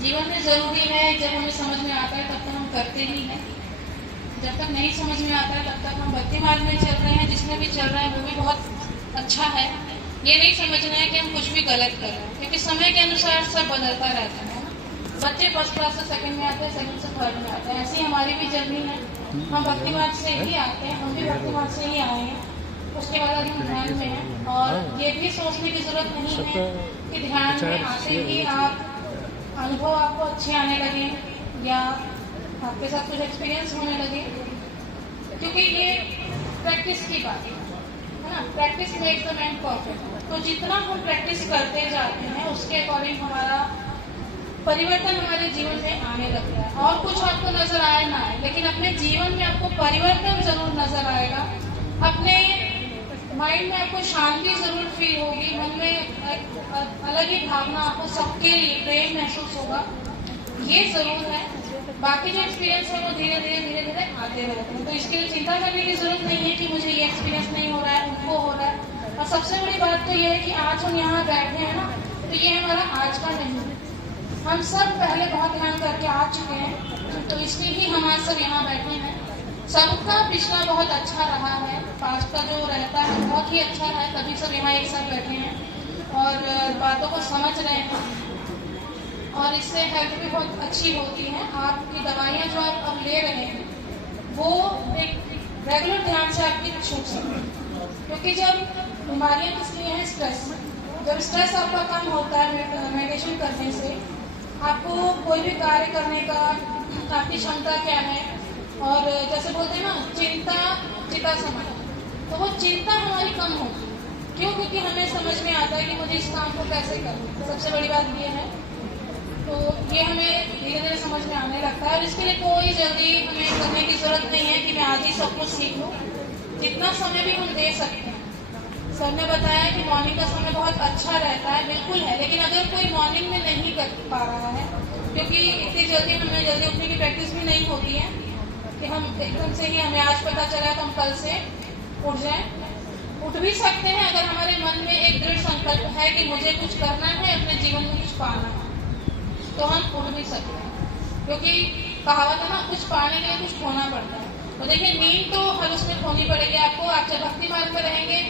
जीवन में जरूरी है। जब हमें समझ में आता है तब तक हम करते ही हैं, जब तक नहीं समझ में आता है तब तक हम भक्ति मार्ग में चल रहे हैं। जिसमें भी चल रहे हैं वो भी बहुत अच्छा है। ये नहीं समझना है कि हम कुछ भी गलत कर रहे हैं, क्योंकि समय के अनुसार सब बदलता रहता है ना। बच्चे फर्स्ट क्लास से सेकंड में आते हैं, सेकंड से थर्ड में आते हैं। ऐसी हमारी भी जर्नी है। हम भक्ति मार्ग से ही आते हैं, हम भी भक्ति मार्ग से ही आए हैं। उसके बाद हम ध्यान में हैं, और ये भी सोचने की जरूरत नहीं है कि ध्यान में आते ही आप अनुभव आपको अच्छे आने लगे या आपके साथ कुछ एक्सपीरियंस होने लगे, क्योंकि ये प्रैक्टिस की बात है ना। Practice makes the man perfect. तो जितना हम प्रैक्टिस करते जाते हैं उसके अकॉर्डिंग हमारा परिवर्तन हमारे जीवन में आने लगता है। और कुछ आपको नजर आए ना आए, लेकिन अपने जीवन में आपको परिवर्तन जरूर नजर आएगा। अपने माइंड में आपको शांति जरूर फील होगी, मन में अलग ही भावना, आपको सबके लिए प्रेम महसूस होगा, ये जरूर है। बाकी जो एक्सपीरियंस है वो धीरे धीरे आते रहते हैं। तो इसके लिए चिंता करने की जरूरत नहीं है कि मुझे ये एक्सपीरियंस नहीं हो रहा है, उनको हो रहा है। और सबसे बड़ी बात तो ये है कि आज हम यहाँ बैठे हैं ना, तो ये हमारा आज का नहीं है। हम सब पहले बहुत ध्यान करके आ चुके हैं, तो इसलिए ही हम आज सब यहाँ बैठे हैं। सबका पिछला बहुत अच्छा रहा है, पास्ट का जो रहता है बहुत ही अच्छा है, तभी सब यहाँ एक साथ बैठे हैं और बातों को समझ रहे हैं। और इससे हेल्थ भी बहुत अच्छी होती है। आपकी दवाइयाँ जो आप अब ले रहे हैं वो एक रेगुलर ध्यान से आपकी छूट सकती है, क्योंकि जब बीमारियाँ किस लिए हैं, स्ट्रेस। जब स्ट्रेस आपका कम होता है मेडिटेशन करने से, आपको कोई भी कार्य करने का आपकी क्षमता क्या है। और जैसे बोलते हैं ना, चिंता चिता समान, तो वो चिंता हमारी कम होगी। क्यों? क्योंकि हमें समझ में आता है कि मुझे इस काम को कैसे करना है। सबसे बड़ी बात ये है। तो ये हमें धीरे धीरे समझ में आने लगता है, और इसके लिए कोई जल्दी हमें करने की जरूरत नहीं है कि मैं आज ही सब कुछ सीख लूँ। जितना समय भी हम दे सकते हैं। सर ने बताया कि मॉर्निंग का समय बहुत अच्छा रहता है, बिल्कुल है। लेकिन अगर कोई मॉर्निंग में नहीं कर पा रहा है, क्योंकि इतनी जल्दी हमें जल्दी उठने की प्रैक्टिस भी नहीं होती है कि हम एकदम से ही हमें आज पता चला तो हम कल से उठ जाएं। उठ भी सकते हैं अगर हमारे मन में एक दृढ़ संकल्प है कि मुझे कुछ करना है, अपने जीवन में कुछ पाना है, तो हम उठ भी सकते हैं। क्योंकि कहावत है ना, कुछ पाने के लिए कुछ खोना पड़ता है। तो देखिए, नींद तो हर उसमें खोनी पड़ेगी आपको। आप जब भक्ति मार्ग में रहेंगे,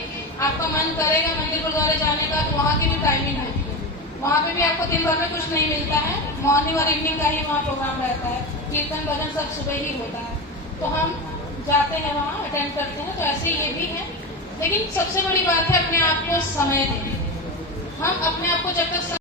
आपका मन करेगा मंदिर गुरुद्वारे जाने का, तो वहाँ की भी टाइमिंग है। वहाँ पे भी आपको दिन भर में कुछ नहीं मिलता है, मॉर्निंग और इवनिंग का ही वहाँ प्रोग्राम रहता है। कीर्तन भजन सब सुबह ही होता है, तो हम जाते हैं वहाँ, अटेंड करते हैं। तो ऐसे ये भी है। लेकिन सबसे बड़ी बात है अपने आप को समय दें। हम अपने आप को जब तक